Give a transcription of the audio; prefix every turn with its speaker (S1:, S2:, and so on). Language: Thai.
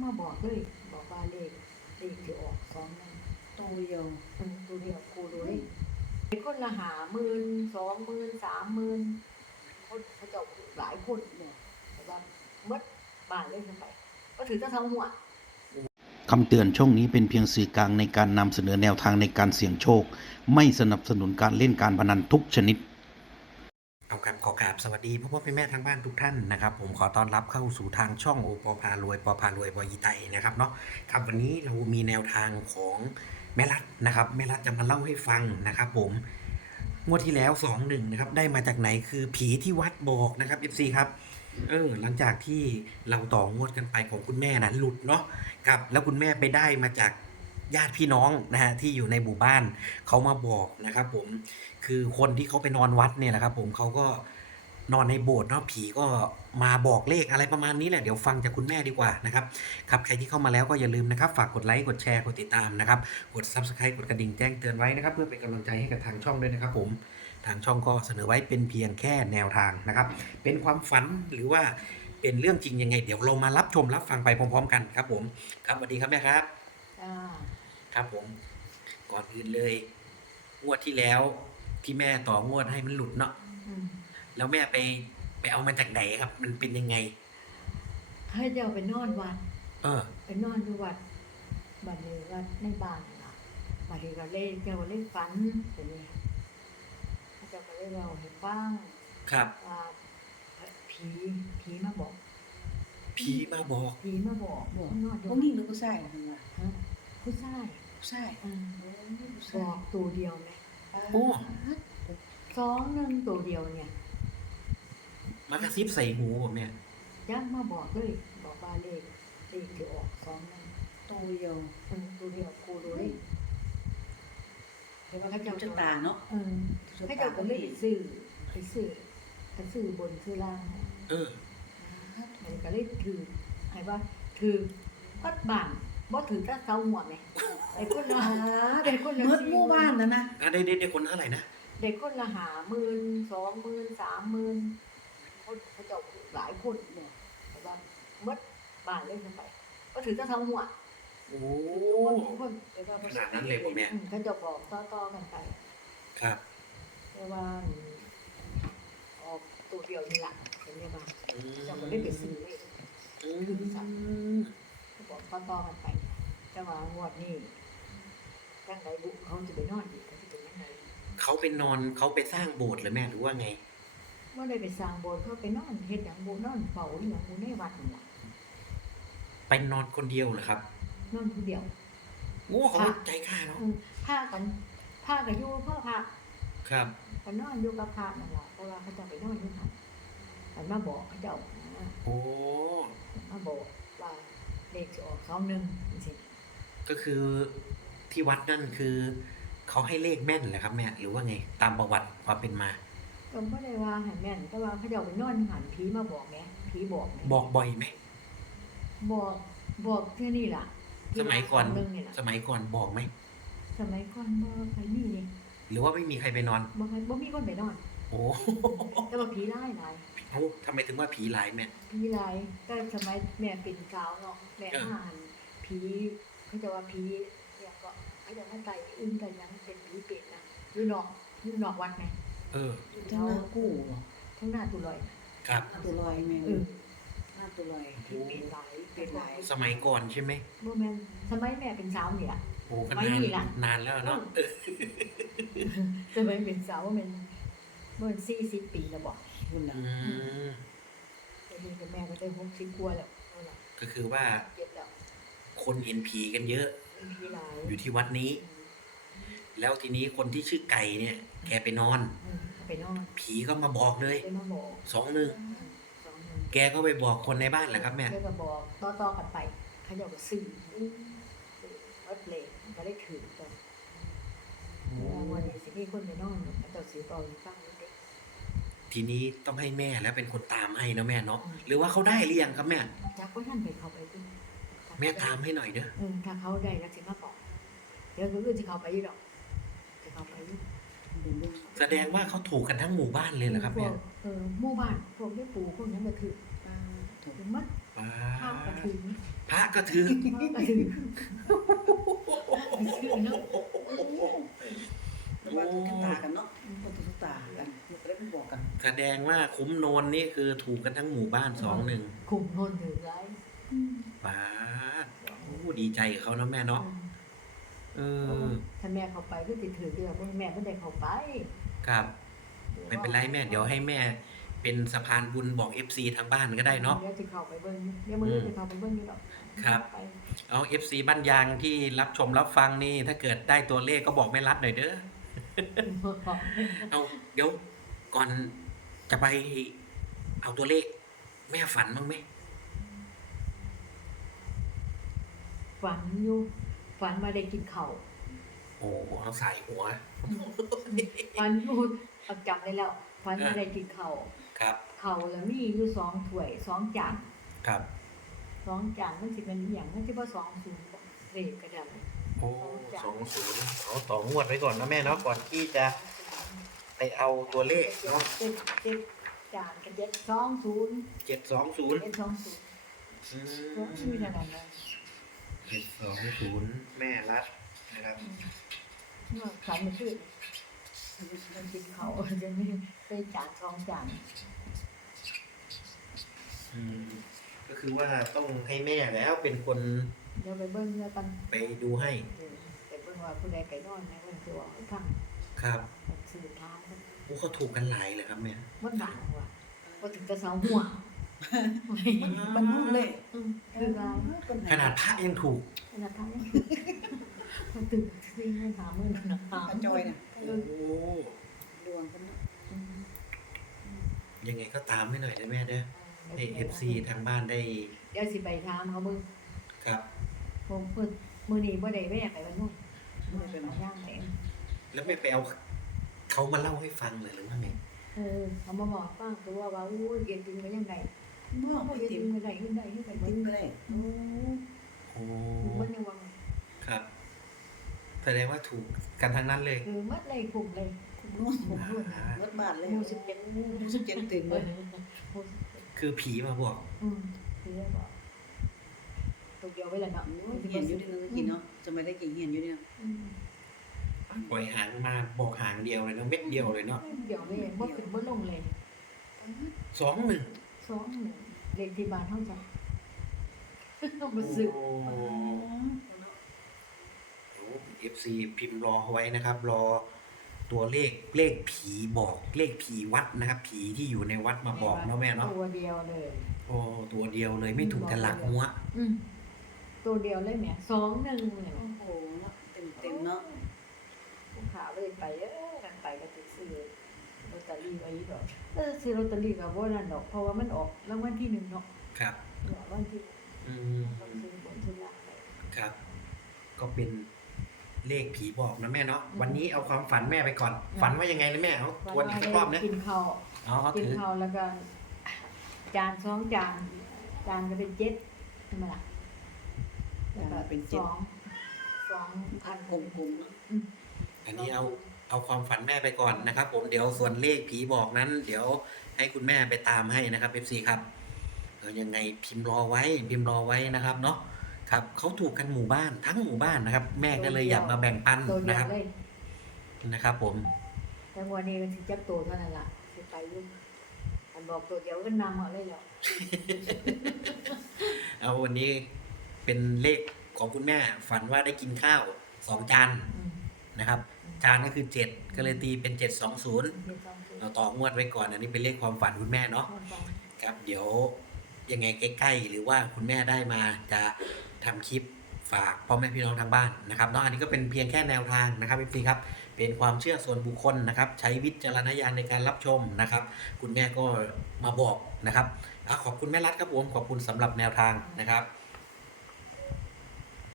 S1: มาบอกเลยบอกว่าเลขที่ออก21
S2: ตัวเดียว
S1: ตัวเดียวกูเลยคนละ50,000 20,000 30,000คนเขาเจ้าหลายคนเนี่ยแต่ว่าหมดบ้านเลยขึ้นไปก็ถือจะทั้งหัว
S3: คำเตือนช่องนี้เป็นเพียงสื่อกลางในการนำเสนอแนวทางในการเสี่ยงโชคไม่สนับสนุนการเล่นการพนันทุกชนิดเอาครับขอกราบสวัสดีพ่อแม่ทางบ้านทุกท่านนะครับผมขอต้อนรับเข้าสู่ทางช่องโอปอพารวยปอพารวยบอยไตนะครับเนาะครับวันนี้เรามีแนวทางของแม่รัฐนะครับแม่รัฐจะมาเล่าให้ฟังนะครับผมงวดที่แล้ว21นะครับได้มาจากไหนคือผีที่วัดบอกนะครับ FC ครับหลังจากที่เราต่องวดกันไปของคุณแม่นั้นหลุดเนาะครับแล้วคุณแม่ไปได้มาจากญาติพี่น้องนะฮะที่อยู่ในหมู่บ้านเขามาบอกนะครับผมคือคนที่เขาไปนอนวัดเนี่ยแหละครับผมเขาก็นอนในโบสถ์เนาะผีก็มาบอกเลขอะไรประมาณนี้แหละเดี๋ยวฟังจากคุณแม่ดีกว่านะครับครับใครที่เข้ามาแล้วก็อย่าลืมนะครับฝากกดไลค์กดแชร์กดติดตามนะครับกด Subscribe กดกระดิ่งแจ้งเตือนไว้นะครับเพื่อเป็นกำลังใจให้กับทางช่องด้วยนะครับผมทางช่องก็เสนอไว้เป็นเพียงแค่แนวทางนะครับเป็นความฝันหรือว่าเป็นเรื่องจริงยังไงเดี๋ยวเรามารับชมรับฟังไปพร้อมๆกันครับผมครับสวัสดีครับแม่ครับครับผมก่อนอื่นเลยงวดที่แล้วที่แม่ต่องวดให้มันหลุดเนาะแล้วแม่ไปเอามาจากไหนครับมันเป็นยังไง
S1: ให้เจ้าไปนอนวัดไปนอนอยู่วัดบัดนี้วัดในบ้านล่ะบัดนี้ก็เลยเจ้าก็เลยฝันแบบนี้เจ้าก็เลยเล่าให้ฟัง
S3: ครับ
S1: ว่าผีมาบอก
S3: ผีมาบอก
S1: นอนอยู่
S2: ผู้หญิงหรือผู้ชายนะคุณว่า
S1: ผู้ชายบอกตัวเดียวไหม
S3: โอ้
S1: 21ตัวเดียวเนี่ย
S3: มากระซิบใส่หูผมเนี่ย
S1: ยักมาบอกเลยบอกว่าเลขที่ออก21
S2: ตัวเดียว
S1: ตัวเดียวกูเลย
S2: เห็นว่าเขาเจ้าจะตาเนาะ
S1: ให้เจ้าก็เลยไปซื้อบนซื้อล่างมันก็เลยถือให้ว่าถือพัดบ้านบ่ถือก็เซาหัวแม่ไอ้คนละ
S2: มืดหมู่บ้านนั่นนะ
S3: ได้คนเท่าไหร่นะ
S1: เด็กคนละ50,000 20,000 30,000คนเขาเจ้าหลายคนเนี่ยแต่ว่าหมดบ้านเลยขึ้นไปก็ถือก็เซาหัว
S3: โอ้
S1: คน
S3: ขนาดนั้นเลยผมเนี่ย
S1: เขาจะบอกต่อกันไป
S3: ครับ
S1: แต่ว่าออกตัวเดียวนี่ล่ะเป็นไงบ้างเจ้าก็ได้ไปซื้อเลยคือสั่งบอกต่อกันไปแต่ว่างวดนี้จังไดบุเขาจะไปนอนอีกเขาจะเป็นยังไง
S3: เขาไปนอนเขาไปสร้างโบสถ์หรือแม่หรือว่าไง
S1: บ่ได้ไปสร้างโบสถ์เขาไปนอนเฮ็ดหยังบ่นอนเฝ้าอีหยังอยู่ในวัดนั่นล่ะ
S3: ไปนอนคนเดียวเหรอครับ
S1: นอนผู้เดียว
S3: โอ้เขาใจกล้าเนาะ
S1: พากันอยู่พ่อพระ
S3: ครับ
S1: ก็นอนอยู่กับพระนั่นล่ะเพราะว่าเขาจะไปนอนอยู่หั่นมันมาบอกเขาเจ้า
S3: โอ้
S1: มาบอกว่าเลขสิออก21จังซี่
S3: ก็คือที่วัดนั่นคือเขาให้เลขแม่นเหรอครับแม่หรือว่าไงตามประวัติความเป็นมา
S1: ก็บ่ได้ว่าให้แม่นแต่ว่าเขาเจ้าไปนอนหันผีมาบอกแหมผีบอก
S3: บอกบ่อยไหม
S1: บอกแค่นี้ล่ะ
S3: สมัยก่อนบอกไหม
S1: สมัยก่อนบ่ใครมีนี่
S3: หรือว่าไม่มีใครไปนอน
S1: บ่มีคนไปนอน
S3: โอ้
S1: แต่ว่าผีร้าย
S3: เอ้าทำไมถึงว่าผีร้ายแม่
S1: ผีร้ายก็สมัยแม่เป็นสาวเนาะแม่อ่านผีเขาจะว่าผีเนี่ยก็เขาจะมาไต่อึ้งกันยังเป็นผีเป็ดนะอยู่นอกวัดไง
S2: ทั้งหน้ากู้
S1: ทั้งหน้าตุลอย
S3: ครับ
S2: ตุลอยแม่หน้าตุลอย
S1: ที่เป็นหลาย
S3: สมัยก่อนใช่ไหม
S1: บ่แม่นสมัยแม่เป็นสาวนี่ล่ะ
S3: โอ้ก็นานแล้วเนาะ
S1: สมัยเป็นสาวมัน40 ปีแล้วบ่
S2: คุณน่ะ
S1: แต่นี่ก็แม่ก็ได้60กว่าแล้ว
S3: ก็คือว่าคนเห็นผีกันเยอะอยู่ที่วัดนี้แล้วทีนี้คนที่ชื่อไก่เนี่ยแกไปนอนผีก็มาบอกเลย21แกก็ไปบอกคนในบ้านแหละครับแม่
S1: แกก็บอกต่อกันไปเขาเจ้าก็ซื้อรถเลยก็ได้ถือกันวันนี้สิมีคนไปนอนเขาเจ้าสิบอกฟังเด็ก
S3: ทีนี้ต้องให้แม่แล้วเป็นคนตามให้นะแม่เนาะหรือว่าเขาได้หรือยังครับแม่
S1: จักว่าท่านไปเขาไปด้วย
S3: แม่ตามให้หน่อยเด้อ
S1: ถ้าเขาได้แล้วสิมาบอกเดี๋ยวคือจะเขาไปอยู่ดอกจะเขาไป
S3: แสดงว่าเขาถูกกันทั้งหมู่บ้านเลยเหรอครับแม่
S1: หมู่บ้านพวกได้ปู่พวกนั้นก็ถือถูกมัด
S3: ว้า
S1: ข้าวกระถึง
S3: พระก็ถือ
S1: ข้าวกระถึงชื่อเนาะ
S2: แล้วว่าถูกชะตากันเนาะคนถูกชะตากันเดี๋ยวก็ได้ไปบอกกัน
S3: แสดงว่าคุ้มโนนนี่คือถูกกันทั้งหมู่บ้าน2-1
S1: คุมทนถือไร
S3: ป้าดโอ้ดีใจกับเขาเนาะแม่เนาะเออ
S1: ถ้าแม่เข้าไปก็ติดถือเดือแม่ไม่ได้เข้าไป
S3: ครับไม่เป็นไรแม่เดี๋ยวให้แม่เป็นสะพานบุญบอก FC ทางบ้านก็ได้เนาะ
S1: เดี๋ยวจะเข้าไปเบิ้งเดี๋ยวมือจะเข้าไปเบิ้งนี่หรอก
S3: ครับ
S1: ไป
S3: เอา FC บ้านยางที่รับชมรับฟังนี่ถ้าเกิดได้ตัวเลขก็บอกแม่รัดหน่อยเด้อ เอาเดี๋ยวก่อนจะไปเอาตัวเลข แม่ฝันบ้างไหม
S1: ฝันอยู่ฝันมาได้กินข้าว
S3: โอ้เอาใส่หัว
S1: ฝันอยู่เอาจำได้แล้วฝันมาได้กินข้าว
S3: ครับ
S1: ข้าวแล้วมีอยู่2ถ้วย2จาน
S3: ครับ
S1: 2จานมันสิเป็นอหย่างมันสิบ่20บ่เลขก็ได้
S3: โอ้20เอาต่องวดไว้ก่อนนะแม่เนาะก่อนที่จะไปเอาตัวเลขเนาะ
S1: เจ็ดจานกัน720
S3: 720
S1: 720ก็ชื่อเท่านั้นนะ
S3: 720แม่รัดนะครับ
S1: ฝันมันคือมันกินข้าวจะมีได้จาน2จาน
S3: ก็คือว่าต้องให้แม่แล้วเป็นคน
S1: เดี๋ยวไปเบิ่งแล้วกัน
S3: ไปดูให้
S1: ไปเบิ่งว่าผู้ใดไปนอนในวันที่ว่าฟัง
S3: ครับ
S1: สื่อถามมัน
S3: โอ้เขาถูกกันหลายเลยครับแม่
S1: มันบางว่ะบ่ถึงจะเสาหัว
S2: มันนุ่มเลย
S1: คือว่า
S3: ขนาดพระยังถูก
S1: ขนาดทางมันตื่นซิ่งมันถามมันนะถาม
S2: อาจอยน่ะ
S3: โอ้
S2: ดวงกันเนาะ
S3: ยังไงก็ตามให้หน่อยนะแม่เด้อให้ FC ทางบ้านได้
S1: เดี๋ยวสิไปถามเขาเบิ่ง
S3: ครับ
S1: ผมเพิ่นมื้อนี้บ่ได้แวะไปวันนู้นมื้อนี้ไปย่างแหลง
S3: แล้วไม่ไปเอาเขามาเล่าให้ฟังเลยหรือว่าไง
S1: เขามาบอกฟังตัวว่าอู้ยเกียรติไปยังไง
S2: เนาะ
S1: โอ้ย
S2: ไป
S1: เกียร
S2: ติ๋ม
S1: ติไปได้ขึ้นได้ขึ้นไป
S2: ไปติ๋มไปเลย
S1: โอ้
S3: โอ้
S1: มันยังว่า
S3: ครับแสดงว่าถูกกันทั้งนั้นเลย
S1: คือมัดเลยคุมเลย
S2: คุ้มนุ่ม
S1: คุมด้วย
S2: รถบาทเลย
S1: มูสิบเจ็ด
S2: 17ตื่นเลย
S3: คือผีมาบอก
S1: คือบอกตัวเดียวไว้แล้วเนาะ
S2: เหียนอยู่ที่นั่นกินเนาะจะไม่ได้กินเหียนอยู่เนี่ย
S3: ปล่อยหางมาบอกหางเดียวเลยเนาะเม็ดเดียวเลยเนาะ
S1: เดี๋ยวเลยบ่ขึ้นบ่ลงเลย
S3: 21
S1: 2เลขที่บ้านเฮาจ้ะต้องมาซื้อ
S3: FC พิมพ์รอเอาไว้นะครับ รอตัวเลขผีบอกเลขผีวัดนะครับ ผีที่อยู่ในวัดมาบอกเนาะแม่เนาะ
S1: ตัวเดียวเลย
S3: โอ้ตัวเดียวเลยไม่ถูกแต่หลักหัว
S1: ตัวเดียวเลยแหม21เลย
S2: โอ้โหเนาะเต็มเนาะ
S1: ผู้ขาเลยไปกันไปก็สิซื้อลอตเตอรี่ไว้ดอกซื้อลอตเตอรี่ก็บ่นั่นดอกเพราะว่ามันออกรางวัลที่1เนาะ
S3: ครับ
S1: รางวัลที่
S3: อืม
S1: ต้องซื้อบนซื้อล่างไป
S3: ครับ ก็เป็นเลขผีบอกนะแม่เนาะวันนี้เอาความฝันแม่ไปก่อน ฝันว่ายังไงนะแม่เอาทวนอีกสักรอบนะ
S1: กินข้าว
S3: อ๋อ
S1: กิน
S3: ถือ
S1: ข้าวแล้วก็จาน2จานก็เป็น7ใช่มั้ยล่ะแล้วก็เป็น2พัน
S2: กลมๆเนาะ
S3: อันนี้เอาความฝันแม่ไปก่อนนะครับ ผมเดี๋ยวส่วนเลขผีบอกนั้น เดี๋ยวให้คุณแม่ไปตามให้นะครับ FC ครับยังไงพิมพ์รอไว้นะครับเนาะครับเขาถูกกันหมู่บ้านทั้งหมู่บ้านนะครับ แม่ก็เลยอยากมาแบ่งปัน
S1: ตัวเดี
S3: นะ
S1: ย
S3: คว รับ
S1: เลย
S3: นะครับ ผม
S1: แต่วันนี้มันสิจักโตเท่านั้นล่ะสิไปอยู่อันบอกตัวเดียวก็นำเอาเลยแล้ว
S3: เอาวันนี้เป็นเลขของคุณแม่ฝันว่าได้กินข้าว2 จานนะครับ จานก็คือ7ก็เลยตีเป็น720เราต่องวดไว้ก่อนอันนี้เป็นเลขความฝันคุณแม่เนาะครับเดี๋ยวยังไงใกล้ๆหรือว่าคุณแม่ได้มาจะทำคลิปฝากพ่อแม่พี่น้องทางบ้านนะครับเนาะอันนี้ก็เป็นเพียงแค่แนวทางนะครับพี่ครับเป็นความเชื่อส่วนบุคคลนะครับ ใช้วิจารณญาณในการรับชมนะครับ คุณแม่ก็มาบอกนะครับขอบคุณแม่รัฐครับผมขอบคุณสำหรับแนวทางนะครับ